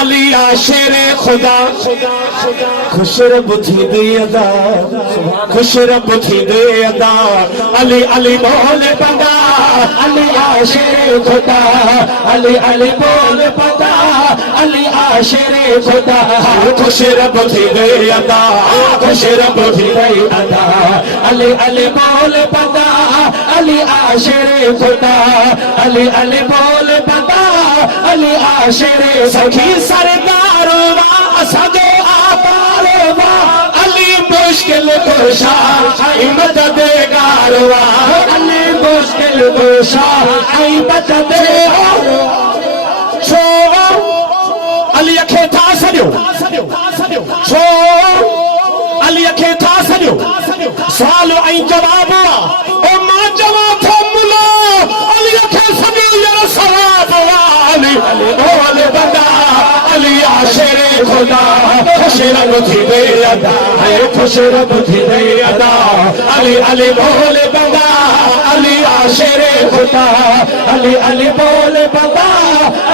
अली आशेरे खुदा खुशरब थी दे अदा खुशरब थी दे अदा अली अली बोल पदा अली आशेरे खुदा अली अली बोल पदा अली आशेरे खुदा खुशरब थी दे अदा खुशरब थी दे अदा अली अली बोल पदा अली आशेरे खुदा अली अली बोल पदा अली आशेरे सखी सरदारवा असदो आपारवा अली मुश्किल कुशा हिम्मत देगारवा अली मुश्किल कुशा हिम्मत देगारवा छो अली अखे था सॼो छो अली अखे था सॼो सवाल ऐं जवाब ओ मां चवां थो मुला अली अखे सॼो यार सवाब अली अली बोल बंदा अली आशेरे खुदा खुशरब थी दे अदा है खुशरब थी दे अदा अली अली बोल बंदा अली आशेरे खुदा अली अली बोल बंदा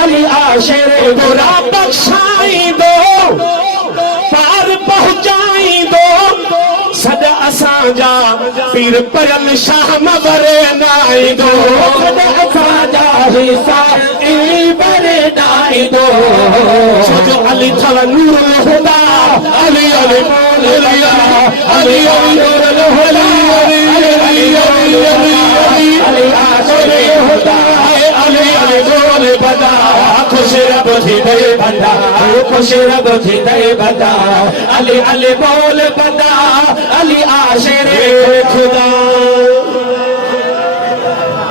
अली आशेरे बुरा बख्शाई दो पार पहुंचाई दो सदा असांजा पीर परल शाम बरे नाई दो सदा असांजा हिस्सा ई बरे नाई दो जो अली थल नूर खुदा अली अली अली अली अली आशेरे खुदा अली अली बोल बदा खुशरब थी दे बदा खुशरब थी दे बदा अली अली बोल बदा अली आशेरे खुदा।